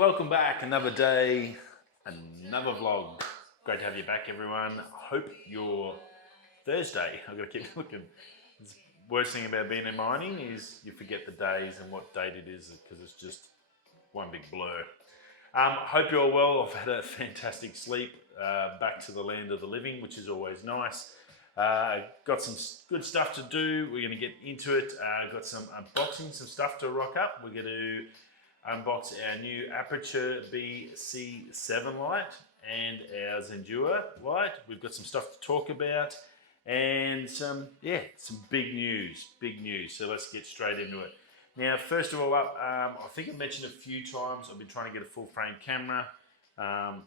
welcome back. Another day, another vlog. Great to have you back, everyone. Hope your Thursday. I've got to keep looking. The worst thing about being in mining is you forget the days and what date it is because it's just one big blur. Hope you're all well. I've had a fantastic sleep. Back to the land of the living, which is always nice. Got some good stuff to do. We're going to get into it. Got some unboxing, some stuff to rock up. We're going to unbox our new Aputure B7C light and our Zendure light. We've got some stuff to talk about and some big news. So let's get straight into it. Now, first of all up, I think I mentioned a few times, I've been trying to get a full frame camera I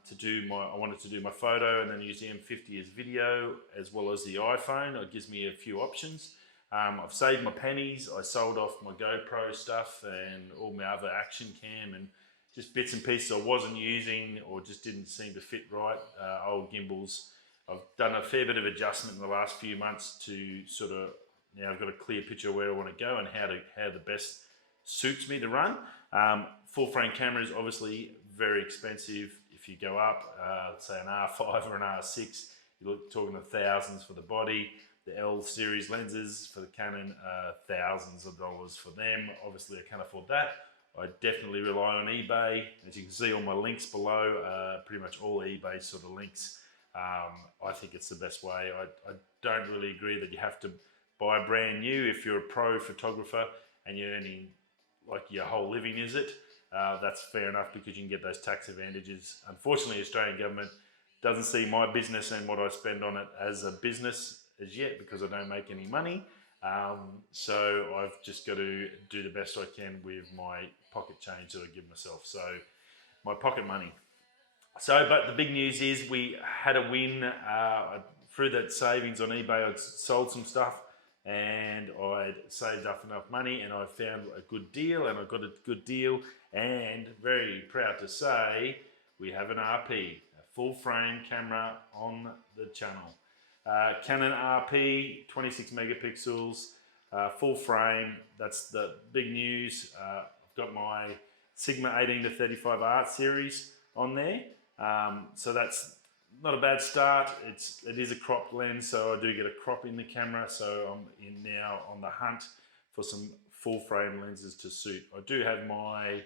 wanted to do my photo and then use the M50 as video as well as the iPhone. It gives me a few options. I've saved my pennies. I sold off my GoPro stuff and all my other action cam and just bits and pieces I wasn't using or just didn't seem to fit right, old gimbals. I've done a fair bit of adjustment in the last few months to sort of, now I've got a clear picture of where I want to go and how the best suits me to run. Full frame camera is obviously very expensive. If you go up, say an R5 or an R6, you're talking the thousands for the body. The L series lenses for the Canon, thousands of dollars for them. Obviously, I can't afford that. I definitely rely on eBay. As you can see, all my links below, pretty much all eBay sort of links. I think it's the best way. I don't really agree that you have to buy brand new if you're a pro photographer and you're earning like your whole living, is it? That's fair enough because you can get those tax advantages. Unfortunately, the Australian government doesn't see my business and what I spend on it as a business as yet because I don't make any money. So I've just got to do the best I can with my pocket change that I give myself. So my pocket money. So, but the big news is we had a win through that savings on eBay. I'd sold some stuff and I'd saved up enough money and I found a good deal and I got a good deal and very proud to say we have an RP, a full frame camera on the channel. Canon RP, 26 megapixels, full frame. That's the big news. I've got my Sigma 18-35 Art series on there. So that's not a bad start. It is a cropped lens, so I do get a crop in the camera. So I'm now on the hunt for some full frame lenses to suit. I do have my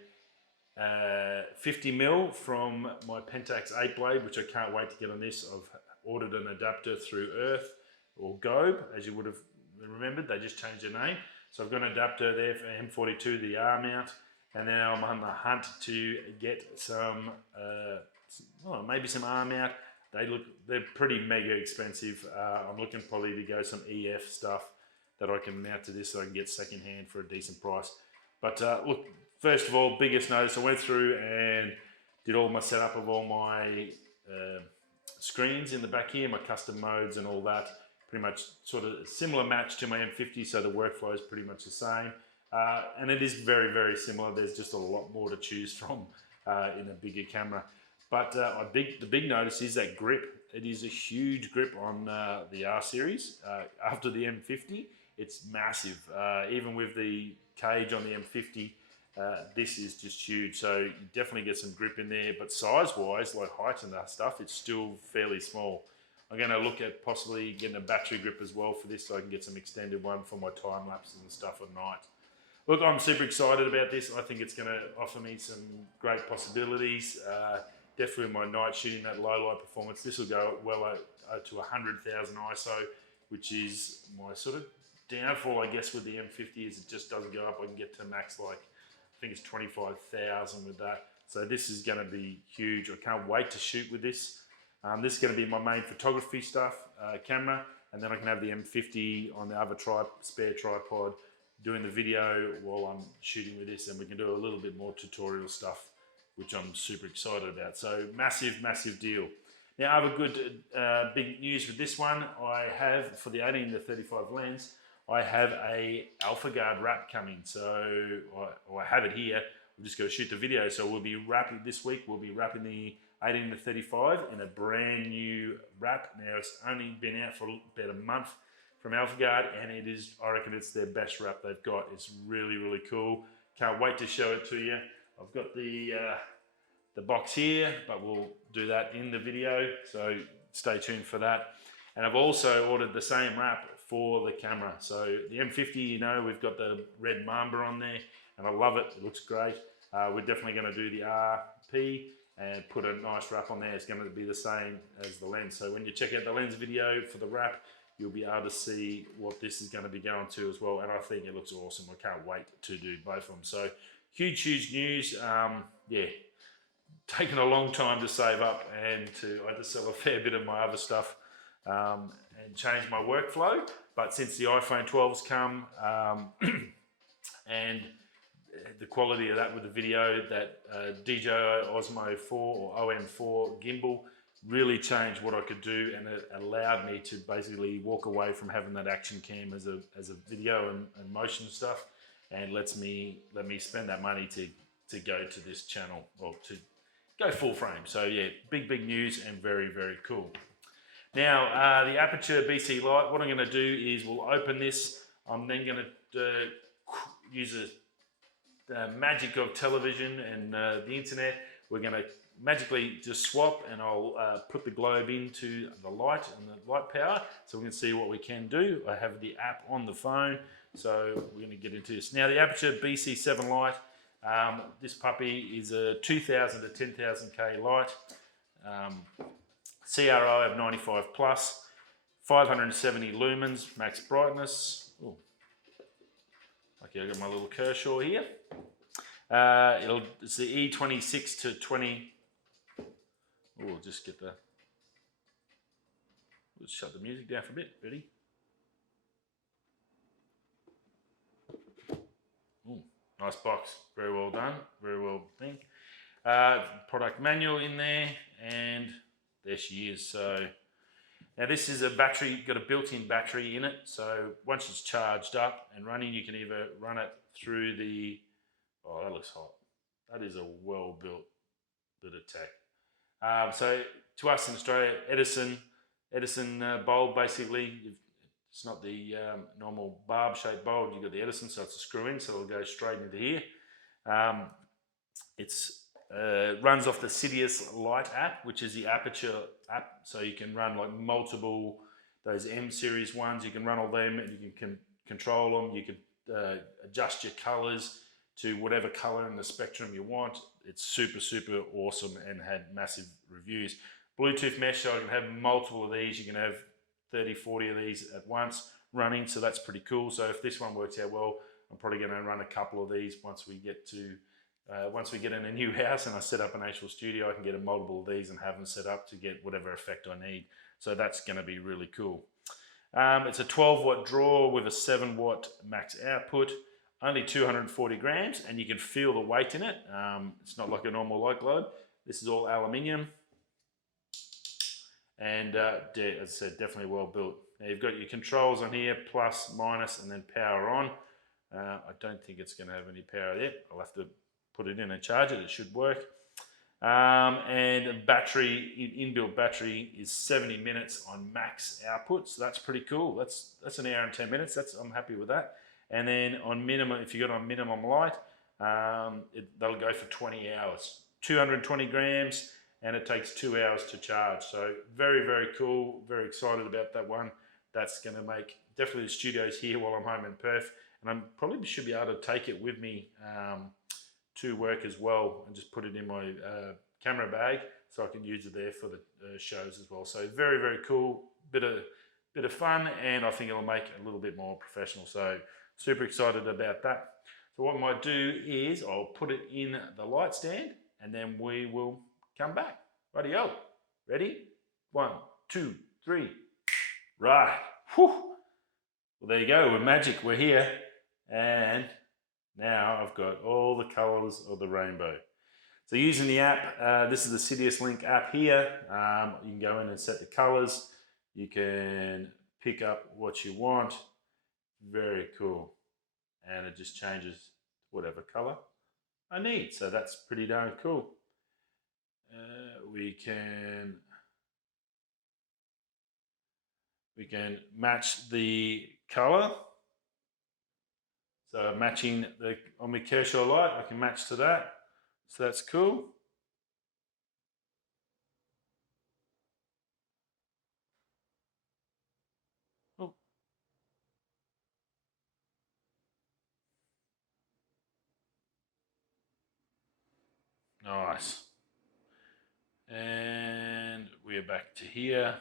50mm from my Pentax 8 blade, which I can't wait to get on this. I've ordered an adapter through Earth or Gobe, as you would have remembered. They just changed their name. So I've got an adapter there for M42, the R mount, and now I'm on the hunt to get some, maybe some R mount. They're pretty mega expensive. I'm looking probably to go some EF stuff that I can mount to this so I can get second hand for a decent price. But look, first of all, biggest notice, I went through and did all my setup of all my screens in the back here, my custom modes and all that. Pretty much sort of similar match to my M50, so the workflow is pretty much the same. And it is very, very similar. There's just a lot more to choose from in a bigger camera. But the big notice is that grip. It is a huge grip on the R series. After the M50, it's massive. Even with the cage on the M50, this is just huge. So you definitely get some grip in there. But size-wise, like height and that stuff, it's still fairly small. I'm going to look at possibly getting a battery grip as well for this so I can get some extended one for my time lapses and stuff at night. Look, I'm super excited about this. I think it's going to offer me some great possibilities. Definitely my night shooting, that low light performance. This will go well to 100,000 ISO, which is my sort of downfall, I guess, with the M50 is it just doesn't go up. I can get to max like, I think it's 25,000 with that. So this is going to be huge. I can't wait to shoot with this. This is going to be my main photography stuff, camera, and then I can have the M50 on the other spare tripod doing the video while I'm shooting with this, and we can do a little bit more tutorial stuff, which I'm super excited about. So massive, massive deal. Now, other good big news with this one, I have for the 18-35 lens, I have a Alphaguard Wrap coming. So I have it here. I'm just going to shoot the video. So we'll be wrapping this week. We'll be wrapping the 18-35 in a brand new wrap. Now it's only been out for about a month from Alphaguard, and it is, I reckon it's their best wrap they've got. It's really, really cool. Can't wait to show it to you. I've got the the box here, but we'll do that in the video, so stay tuned for that. And I've also ordered the same wrap for the camera. So the M50, you know, we've got the red Mamba on there, and I love it. It looks great. We're definitely going to do the RP and put a nice wrap on there. It's going to be the same as the lens. So when you check out the lens video for the wrap, you'll be able to see what this is going to be going to as well. And I think it looks awesome. I can't wait to do both of them. So huge news. Yeah, taken a long time to save up, and I had to sell a fair bit of my other stuff and change my workflow. But since the iPhone 12's come and the quality of that with the video, that DJI Osmo 4 or OM4 gimbal really changed what I could do, and it allowed me to basically walk away from having that action cam as a video and motion stuff, and let me spend that money to go to this channel, or to go full frame. So yeah, big news, and very cool. Now the Aputure BC light, what I'm going to do is we'll open this. I'm then going to use the magic of television and the internet. We're going to magically just swap, and I'll put the globe into the light and the light power, so we can see what we can do. I have the app on the phone, so we're going to get into this. Now the Aputure BC7 light, this puppy is a 2000 to 10,000K light, CRI of 95 plus, 570 lumens max brightness. Ooh. Okay, I've got my little Kershaw here. It's the E26 to 20. Oh, just get the. Let's shut the music down for a bit. Ready? Ooh, nice box. Very well done. Very well thing. Product manual in there, and there she is. So now this is a battery, got a built-in battery in it. So once it's charged up and running, you can either run it through the. Oh, that looks hot. That is a well-built bit of tech. So to us in Australia, Edison bulb, basically. It's not the normal barb-shaped bulb. You've got the Edison, so it's a screw-in, so it'll go straight into here. It's runs off the Sidus Light app, which is the Aputure app, so you can run like multiple, those M series ones, you can run all them, and you can control them, you can adjust your colors to whatever color in the spectrum you want. It's super awesome and had massive reviews. Bluetooth mesh, so I can have multiple of these. You can have 30, 40 of these at once running, so that's pretty cool. So if this one works out well, I'm probably going to run a couple of these once we get in a new house and I set up an actual studio. I can get a multiple of these and have them set up to get whatever effect I need. So that's going to be really cool. It's a 12-watt draw with a 7-watt max output. Only 240 grams, and you can feel the weight in it. It's not like a normal light globe. This is all aluminium, and as I said, definitely well built. Now you've got your controls on here, plus, minus, and then power on. I don't think it's going to have any power yet. I'll have to put it in and charge it. It should work. And battery, inbuilt battery is 70 minutes on max output, so that's pretty cool. That's an hour and 10 minutes. I'm happy with that. And then on minimum, if you got on minimum light, that'll go for 20 hours. 220 grams, and it takes 2 hours to charge. So very cool. Very excited about that one. That's going to make definitely the studios here while I'm home in Perth, and I probably should be able to take it with me to work as well, and just put it in my camera bag so I can use it there for the shows as well. So very cool. Bit of fun, and I think it'll make it a little bit more professional. So super excited about that. So what I might do is I'll put it in the light stand, and then we will come back. Rightio. Ready? 1, 2, 3. Right. Whew. Well, there you go. We're magic. We're here. And now I've got all the colors of the rainbow. So using the app, this is the Sidus Link app here. You can go in and set the colors. You can pick up what you want. Very cool. And it just changes whatever color I need. So that's pretty darn cool. We can match the color. So matching on my Kershaw light, I can match to that. So that's cool. Nice. And we're back to here.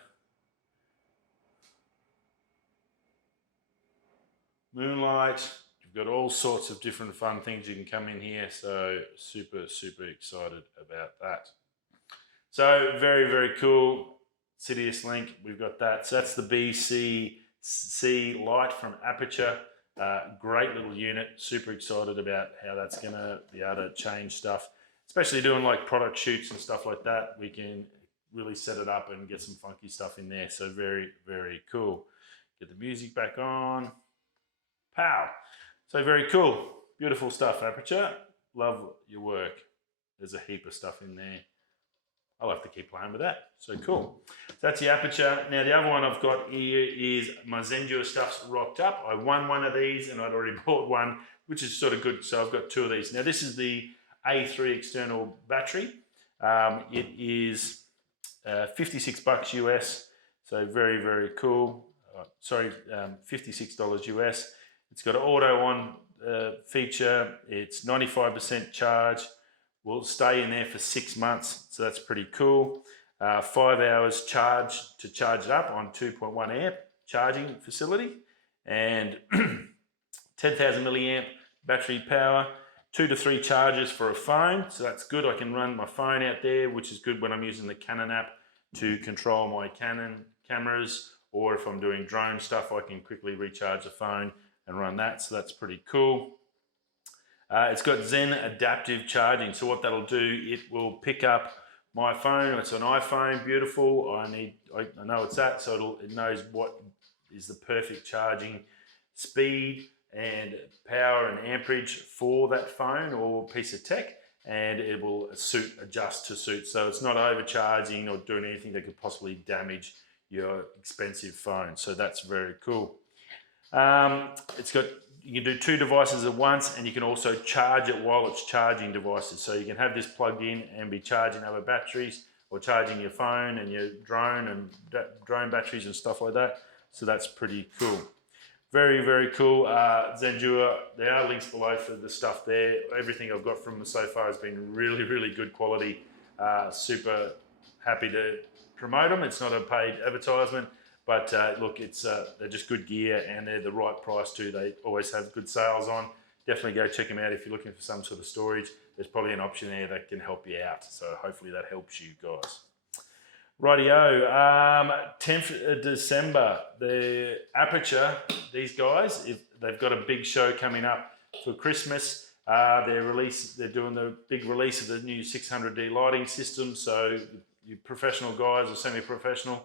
Moonlight. You've got all sorts of different fun things you can come in here. So super, super excited about that. So very, very cool. Sidus link, we've got that. So that's the BCC light from Aputure. Great little unit. Super excited about how that's going to be able to change stuff. Especially doing like product shoots and stuff like that. We can really set it up and get some funky stuff in there. So very, very cool. Get the music back on. Pow. So very cool. Beautiful stuff, Aputure. Love your work. There's a heap of stuff in there. I'll have to keep playing with that. So cool. So that's the Aputure. Now the other one I've got here is my Zendure stuff's rocked up. I won one of these and I'd already bought one, which is sort of good. So I've got two of these. Now this is the A3 external battery. It is $56 US. So very, very cool. $56 US. It's got an auto on feature. It's 95% charge. Will stay in there for 6 months, so that's pretty cool. 5 hours charge to charge it up on 2.1 amp charging facility, and 10,000 milliamp battery power. 2 to 3 charges for a phone, so that's good. I can run my phone out there, which is good when I'm using the Canon app to control my Canon cameras, or if I'm doing drone stuff, I can quickly recharge the phone and run that, so that's pretty cool. It's got Zen adaptive charging, so what that'll do, it will pick up my phone. It's an iPhone, beautiful. I know it's that, so it knows what is the perfect charging speed and power and amperage for that phone or piece of tech, and it will adjust to suit. So it's not overcharging or doing anything that could possibly damage your expensive phone. So that's very cool. You can do 2 devices at once, and you can also charge it while it's charging devices. So you can have this plugged in and be charging other batteries, or charging your phone and your drone and drone batteries and stuff like that. So that's pretty cool. Very, very cool. Zendure, there are links below for the stuff there. Everything I've got from them so far has been really, really good quality. Super happy to promote them. It's not a paid advertisement. But look, they're just good gear, and they're the right price too. They always have good sales on. Definitely go check them out if you're looking for some sort of storage. There's probably an option there that can help you out. So hopefully that helps you guys. Rightio, 10th of December, the Aputure, these guys, they've got a big show coming up for Christmas. They're doing the big release of the new 600D lighting system. So you professional guys or semi-professional,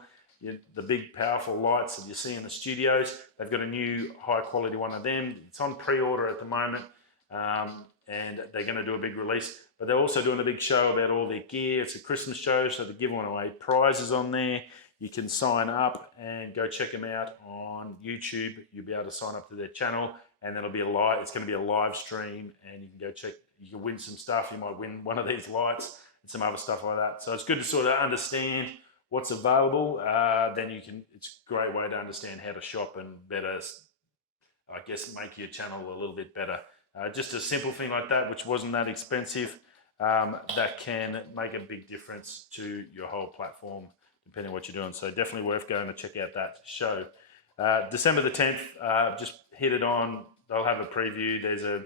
the big powerful lights that you see in the studios, they've got a new high quality one of them. It's on pre-order at the moment, and they're going to do a big release, but they're also doing a big show about all their gear. It's a Christmas show, so they're giving away prizes on there. You can sign up and go check them out on YouTube. You'll be able to sign up to their channel, and it's going to be a live stream, and you can go check, you can win some stuff. You might win one of these lights and some other stuff like that. So it's good to sort of understand what's available. It's a great way to understand how to shop and better, I guess, make your channel a little bit better. Just a simple thing like that, which wasn't that expensive, that can make a big difference to your whole platform, depending on what you're doing. So definitely worth going to check out that show. December the 10th, just hit it on. They'll have a preview.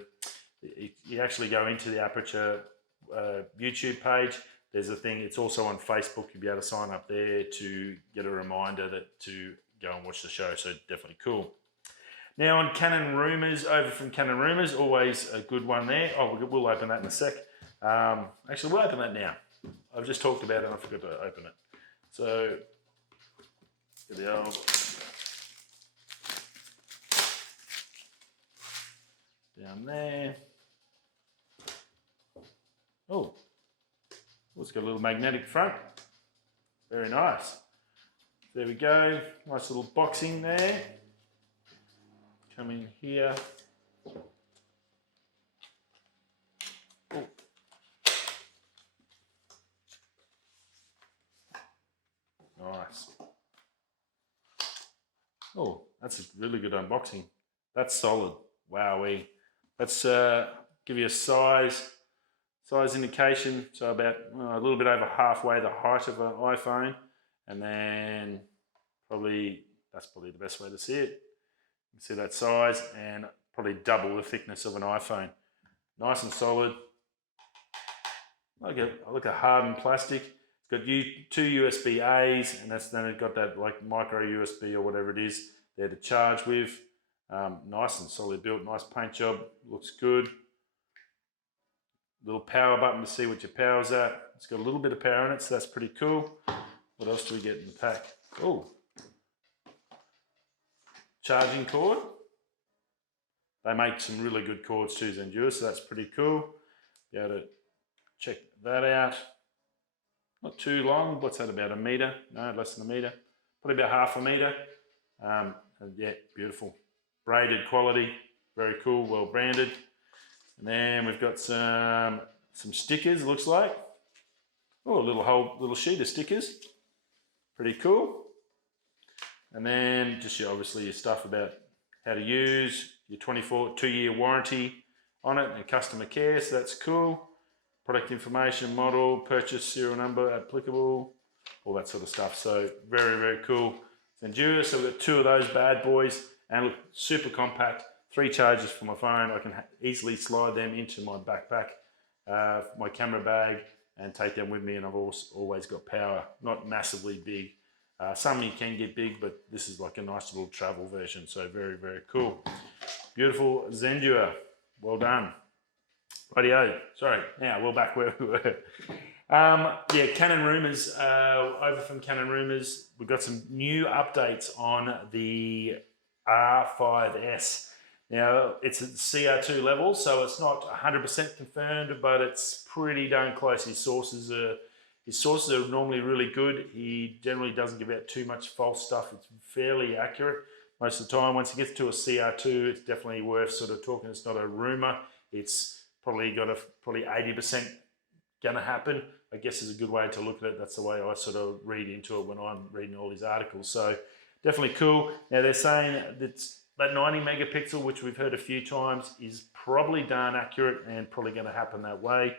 You actually go into the Aputure YouTube page. There's a thing, it's also on Facebook. You'll be able to sign up there to get a reminder to go and watch the show. So definitely cool. Now on Canon Rumors, over from Canon Rumors, always a good one there. Oh, we'll open that in a sec. Actually, we'll open that now. I've just talked about it and I forgot to open it. So, get the old down there. Oh, it's got a little magnetic front. Very nice. There we go. Nice little boxing there. Come in here. Oh. Nice. Oh, that's a really good unboxing. That's solid. Wowee. Let's give you a size. size indication, so about a little bit over halfway the height of an iPhone, and then that's probably the best way to see it. You can see that size, and probably double the thickness of an iPhone. Nice and solid. Like a hardened plastic. It's got two USB-A's, and then it's got that like micro USB or whatever it is there to charge with. Nice and solid built, nice paint job, looks good. Little power button to see what your power's at. It's got a little bit of power in it, so that's pretty cool. What else do we get in the pack? Oh, charging cord. They make some really good cords too, Zendure, so that's pretty cool. Be able to check that out. Not too long. What's that, about a meter? No, less than a meter. Probably about half a meter. And yeah, beautiful. Braided quality, very cool, well branded. And then we've got some stickers, it looks like. Oh, a little sheet of stickers. Pretty cool. And then just obviously your stuff about how to use, your 2-year warranty on it, and customer care, so that's cool. Product information, model, purchase serial number, applicable, all that sort of stuff. So very, very cool. Zendure, so we've got 2 of those bad boys, and look, super compact. 3 chargers for my phone. I can easily slide them into my backpack, my camera bag, and take them with me, and I've always got power. Not massively big. Some you can get big, but this is like a nice little travel version, so very, very cool. Beautiful Zendure. Well done. Rightio. Sorry, now we're back where we were. Yeah, Canon Rumors. Over from Canon Rumors, we've got some new updates on the R5S. Now, it's at CR2 level, so it's not 100% confirmed, but it's pretty darn close. His sources are normally really good. He generally doesn't give out too much false stuff. It's fairly accurate most of the time. Once he gets to a CR2, it's definitely worth sort of talking. It's not a rumor. It's probably got probably 80% going to happen, I guess, is a good way to look at it. That's the way I sort of read into it when I'm reading all these articles. So definitely cool. Now they're saying that 90 megapixel, which we've heard a few times, is probably darn accurate and probably going to happen that way.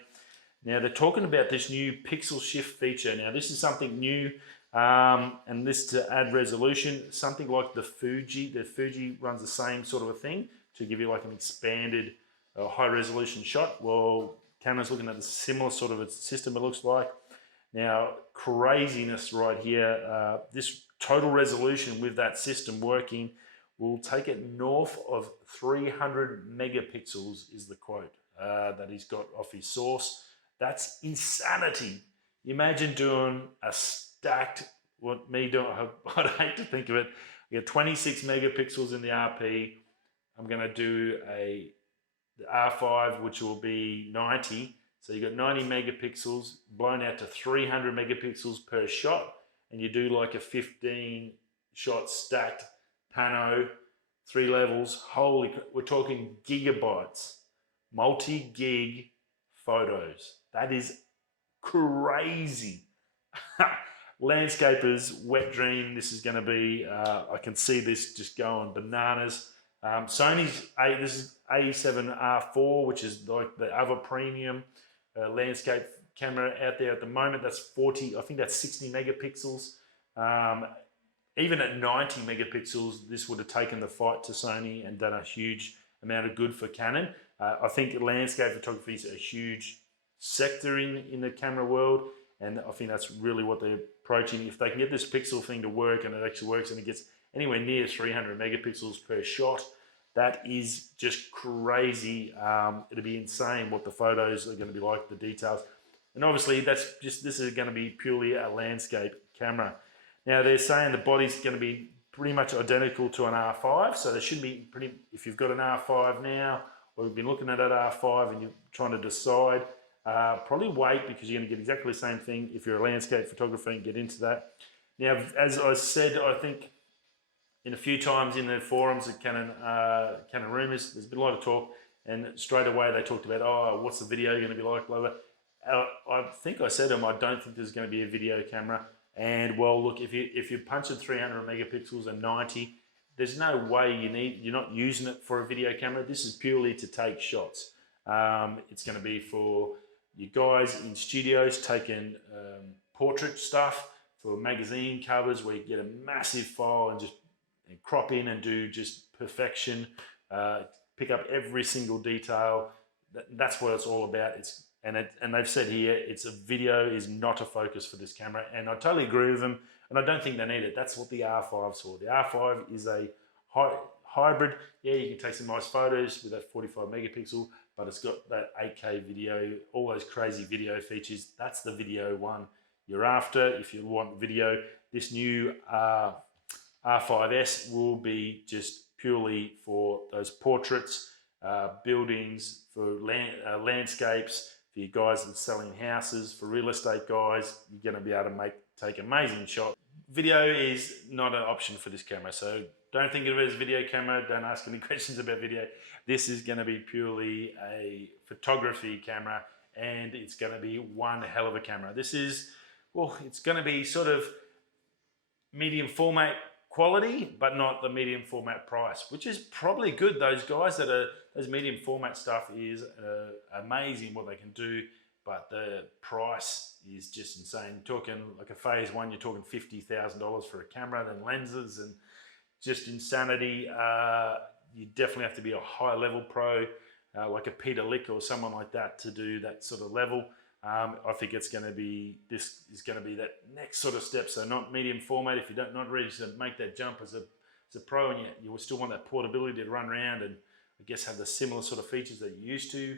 Now they're talking about this new pixel shift feature. Now this is something new, and this to add resolution, something like the Fuji. The Fuji runs the same sort of a thing to give you like an expanded high resolution shot. Well, Canon's looking at the similar sort of a system, it looks like. Now, craziness right here. This total resolution with that system working will take it north of 300 megapixels is the quote that he's got off his source. That's insanity. Imagine doing a stacked, I'd hate to think of it. You get 26 megapixels in the RP. I'm going to do the R5, which will be 90. So you got 90 megapixels blown out to 300 megapixels per shot, and you do like a 15 shot stacked pano, 3 levels. Holy, we're talking gigabytes, multi-gig photos. That is crazy. Landscapers, wet dream. This is going to be, I can see this just going bananas. Sony's, this is A7R4, which is like the other premium landscape camera out there at the moment. That's 40, I think that's 60 megapixels. Even at 90 megapixels, this would have taken the fight to Sony and done a huge amount of good for Canon. I think landscape photography is a huge sector in the camera world, and I think that's really what they're approaching. If they can get this pixel thing to work, and it actually works, and it gets anywhere near 300 megapixels per shot, that is just crazy. It'll be insane what the photos are going to be like, the details. And obviously this is going to be purely a landscape camera. Now they're saying the body's going to be pretty much identical to an R5, so there should be if you've got an R5 now, or you've been looking at an R5 and you're trying to decide, probably wait, because you're going to get exactly the same thing if you're a landscape photographer and get into that. Now, as I said, I think in a few times in the forums at Canon Rumors, there's been a lot of talk, and straight away they talked about, oh, what's the video going to be like, blah, blah. I think I said to them, I don't think there's going to be a video camera. And well, look, if you punch it 300 megapixels and 90, there's no way you're not using it for a video camera. This is purely to take shots. It's going to be for you guys in studios taking portrait stuff for magazine covers where you get a massive file and just crop in and do just perfection, pick up every single detail. That's what it's all about. And they've said here, it's a video is not a focus for this camera, and I totally agree with them. And I don't think they need it. That's what the R5's for. The R5 is a hybrid. Yeah, you can take some nice photos with that 45 megapixel, but it's got that 8K video, all those crazy video features. That's the video one you're after. If you want video, this new R5S will be just purely for those portraits, buildings, for landscapes, for you guys that are selling houses, for real estate guys. You're going to be able to take amazing shots. Video is not an option for this camera, so don't think of it as a video camera. Don't ask any questions about video. This is going to be purely a photography camera, and it's going to be one hell of a camera. This is, well, it's going to be sort of medium format quality, but not the medium format price, which is probably good. Those guys that are, those medium format stuff is amazing what they can do, but the price is just insane. Talking like a phase one, you're talking $50,000 for a camera, then lenses, and just insanity. You definitely have to be a high level pro, like a Peter Lick or someone like that to do that sort of level. I think it's going to be, this is going to be that next sort of step. So not medium format if you're not ready to make that jump as a pro, and you will still want that portability to run around and I guess have the similar sort of features that you used to.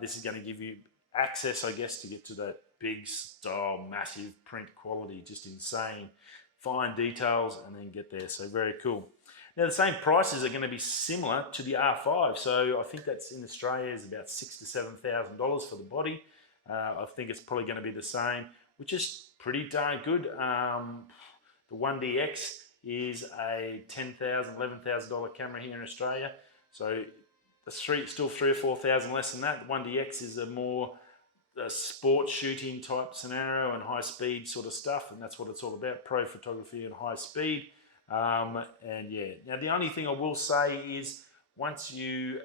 This is going to give you access, I guess, to get to that big style, massive print quality, just insane, fine details, and then get there. So very cool. Now the same prices are going to be similar to the R5. So I think that's in Australia is about $6,000 to $7,000 for the body. I think it's probably going to be the same, which is pretty darn good. The 1DX is a $10,000, $11,000 camera here in Australia. So the still 3,000 or 4,000 less than that. The 1DX is a more sport shooting type scenario and high speed sort of stuff, and that's what it's all about, pro photography and high speed. And yeah, now the only thing I will say is once you,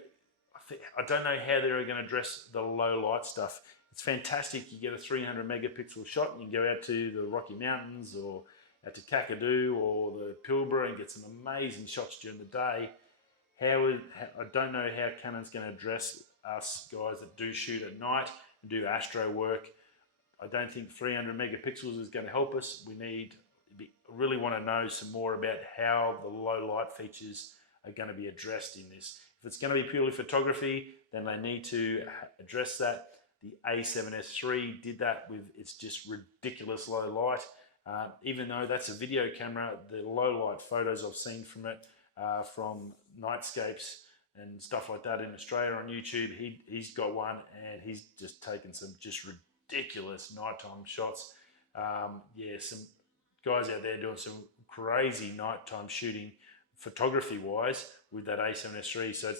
I don't know how they're going to address the low light stuff. It's fantastic. You get a 300 megapixel shot and you go out to the Rocky Mountains or out to Kakadu or the Pilbara and get some amazing shots during the day. I don't know how Canon's going to address us guys that do shoot at night and do astro work. I don't think 300 megapixels is going to help us. We really want to know some more about how the low light features are going to be addressed in this. If it's going to be purely photography, then they need to address that. The A7S III did that with its just ridiculous low light. Even though that's a video camera, the low light photos I've seen from it, from nightscapes and stuff like that in Australia on YouTube, he's got one and he's just taken some just ridiculous nighttime shots. Yeah, some guys out there doing some crazy nighttime shooting photography wise with that A7S III. So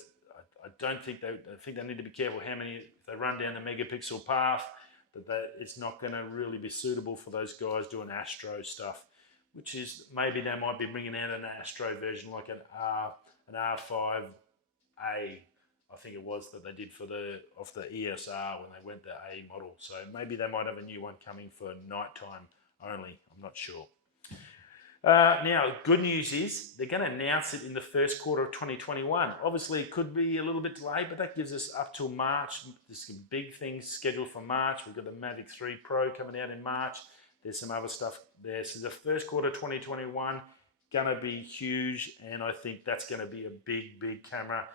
I think they need to be careful how many, if they run down the megapixel path, that it's not going to really be suitable for those guys doing astro stuff, which is maybe they might be bringing out an astro version like an R5A, I think it was, that they did for off the ESR when they went the A model. So maybe they might have a new one coming for nighttime only. I'm not sure. Now, good news is they're going to announce it in the first quarter of 2021. Obviously, it could be a little bit delayed, but that gives us up till March. There's some big things scheduled for March. We've got the Mavic 3 Pro coming out in March. There's some other stuff there. So the first quarter of 2021, going to be huge, and I think that's going to be a big, big camera.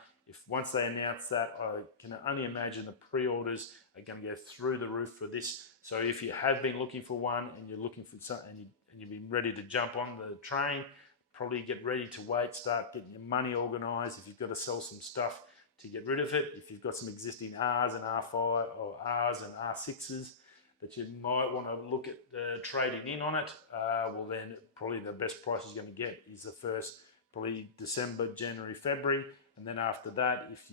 Once they announce that, I can only imagine the pre-orders are going to go through the roof for this. So if you have been looking for one and you're looking for something and you've been ready to jump on the train, probably get ready to wait, start getting your money organized. If you've got to sell some stuff to get rid of it, if you've got some existing Rs and R5 or Rs and R6s that you might want to look at trading in on it, well then probably the best price you're going to get is the first, probably December, January, February. And then after that, if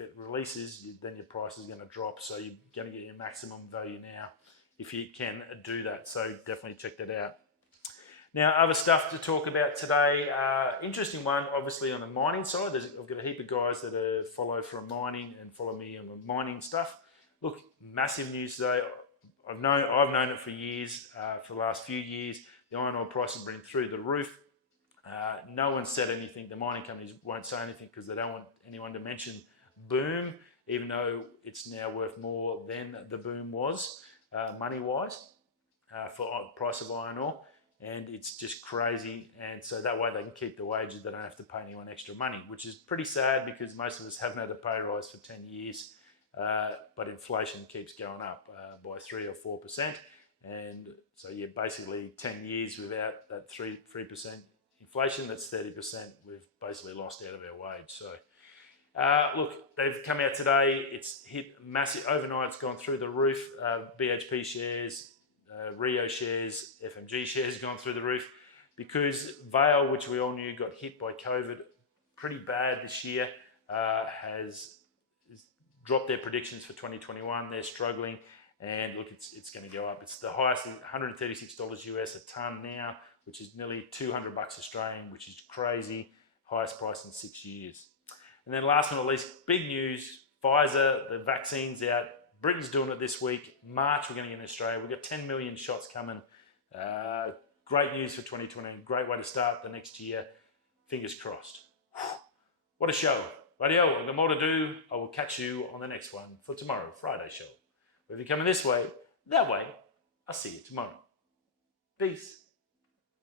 it releases, then your price is going to drop. So you're going to get your maximum value now if you can do that. So definitely check that out. Now, other stuff to talk about today. Interesting one, obviously on the mining side. I've got a heap of guys that follow from mining and follow me on the mining stuff. look, massive news today. I've known it for years, for the last few years. The iron ore price has been through the roof. No one said anything. The mining companies won't say anything because they don't want anyone to mention boom, even though it's now worth more than the boom was, money-wise, for price of iron ore. And it's just crazy. And so that way they can keep the wages. They don't have to pay anyone extra money, which is pretty sad because most of us haven't had a pay rise for 10 years. But inflation keeps going up by 3 or 4%. And so yeah, basically 10 years without that 3% inflation, that's 30% we've basically lost out of our wage. So look, they've come out today. It's hit massive overnight. It's gone through the roof. BHP shares, Rio shares, FMG shares gone through the roof because Vale, which we all knew got hit by COVID pretty bad this year, has dropped their predictions for 2021. They're struggling, and look, it's going to go up. It's the highest, $136 US a ton now, which is nearly 200 bucks Australian, which is crazy. Highest price in 6 years. And then last but not least, big news, Pfizer, the vaccine's out. Britain's doing it this week. March, we're going to get in Australia. We've got 10 million shots coming. Great news for 2020. Great way to start the next year. Fingers crossed. What a show. Radio, I've got more to do. I will catch you on the next one for tomorrow, Friday show. If you're coming this way, that way, I'll see you tomorrow. Peace.